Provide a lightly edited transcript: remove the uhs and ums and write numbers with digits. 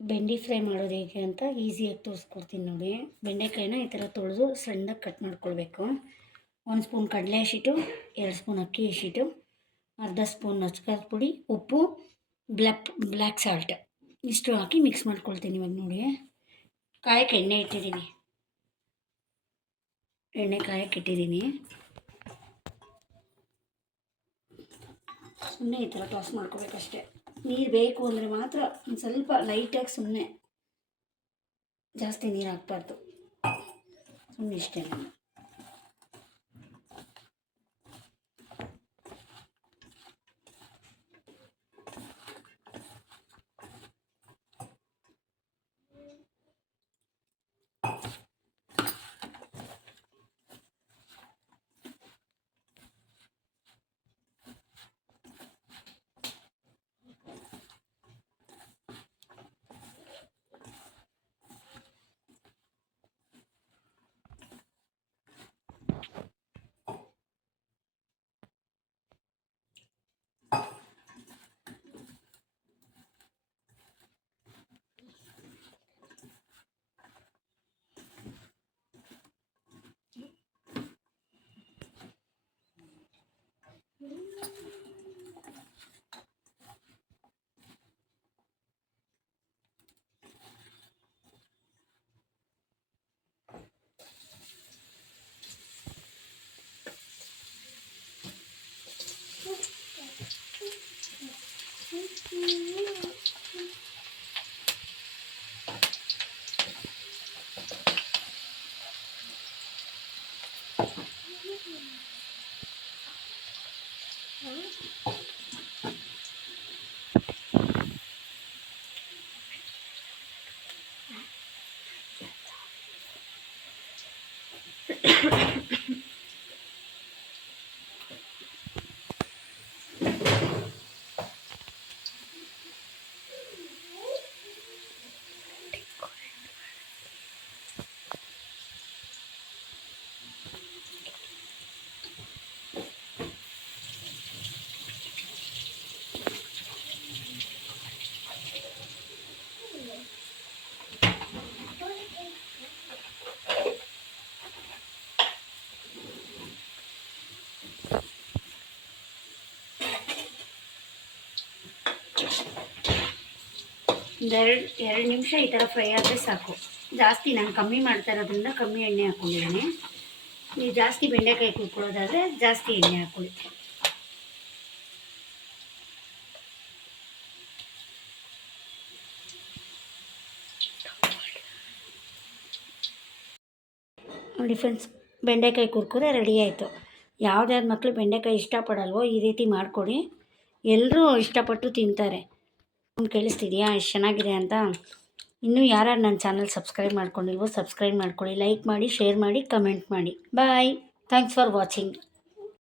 ಬೆಂಡಿ ಫ್ರೈ ಮಾಡೋದು ಹೇಗೆ ಅಂತ ಈಸಿಯಾಗಿ ತೋರಿಸ್ಕೊಡ್ತೀನಿ ನೋಡಿ. ಬೆಂಡೆಕಾಯಿನ ಈ ಥರ ತೊಳೆದು ಸಣ್ಣದಾಗಿ ಕಟ್ ಮಾಡ್ಕೊಳ್ಬೇಕು. 1 ಸ್ಪೂನ್ ಕಡಲೆ ಹಸಿಟ್ಟು, 2 ಸ್ಪೂನ್ ಅಕ್ಕಿ ಹಸಿಟ್ಟು, ಅರ್ಧ ಸ್ಪೂನ್ ಅಚ್ಕಾರದ ಪುಡಿ, ಉಪ್ಪು, ಬ್ಲ್ಯಾಕ್ ಸಾಲ್ಟ್ ಇಷ್ಟು ಹಾಕಿ ಮಿಕ್ಸ್ ಮಾಡ್ಕೊಳ್ತೀನಿ. ಇವಾಗ ನೋಡಿ, ಕಾಯಕ್ಕೆ ಎಣ್ಣೆ ಇಟ್ಟಿದ್ದೀನಿ. ಎಣ್ಣೆ ಕಾಯಕ್ಕೆ ಇಟ್ಟಿದ್ದೀನಿ. ಸುಮ್ಮನೆ ಈ ಥರ ಟಾಸ್ ಮಾಡ್ಕೋಬೇಕಷ್ಟೆ. ನೀರು ಬೇಕು ಅಂದರೆ ಮಾತ್ರ ಒಂದು ಸ್ವಲ್ಪ ಲೈಟಾಗಿ, ಸುಮ್ಮನೆ ಜಾಸ್ತಿ ನೀರು ಹಾಕ್ಬಾರ್ದು, ಸುಮ್ಮನೆ ಇಷ್ಟೇ. ಎರಡು ನಿಮಿಷ ಈ ಥರ ಫ್ರೈ ಆದರೆ ಸಾಕು. ಜಾಸ್ತಿ ನಾನು ಕಮ್ಮಿ ಮಾಡ್ತಾ ಇರೋದ್ರಿಂದ ಕಮ್ಮಿ ಎಣ್ಣೆ ಹಾಕ್ಕೊಂಡಿದ್ದೀನಿ. ನೀವು ಜಾಸ್ತಿ ಬೆಂಡೆಕಾಯಿ ಕುಯ್ಕೊಳ್ಳೋದಾದರೆ ಜಾಸ್ತಿ ಎಣ್ಣೆ ಹಾಕ್ಕೊಳ್ಳಿ. ನೋಡಿ ಫ್ರೆಂಡ್ಸ್, ಬೆಂಡೆಕಾಯಿ ಕುರ್ಕುರೆ ರೆಡಿ ಆಯಿತು. ಯಾವ್ದ್ಯಾವ್ದು ಮಕ್ಕಳು ಬೆಂಡೆಕಾಯಿ ಇಷ್ಟಪಡಲ್ವೋ ಈ ರೀತಿ ಮಾಡಿಕೊಡಿ, ಎಲ್ಲರೂ ಇಷ್ಟಪಟ್ಟು ತಿಂತಾರೆ. ಕೇಳಿಸ್ತಿದೆಯಾ ಎಷ್ಟು ಚೆನ್ನಾಗಿದೆ ಅಂತ? ಇನ್ನೂ ಯಾರ್ಯಾರು ನನ್ನ ಚಾನಲ್ ಸಬ್ಸ್ಕ್ರೈಬ್ ಮಾಡ್ಕೊಂಡಿಲ್ವೋ ಸಬ್ಸ್ಕ್ರೈಬ್ ಮಾಡ್ಕೊಳ್ಳಿ, ಲೈಕ್ ಮಾಡಿ, ಶೇರ್ ಮಾಡಿ, ಕಮೆಂಟ್ ಮಾಡಿ. ಬಾಯ್. Thanks for watching.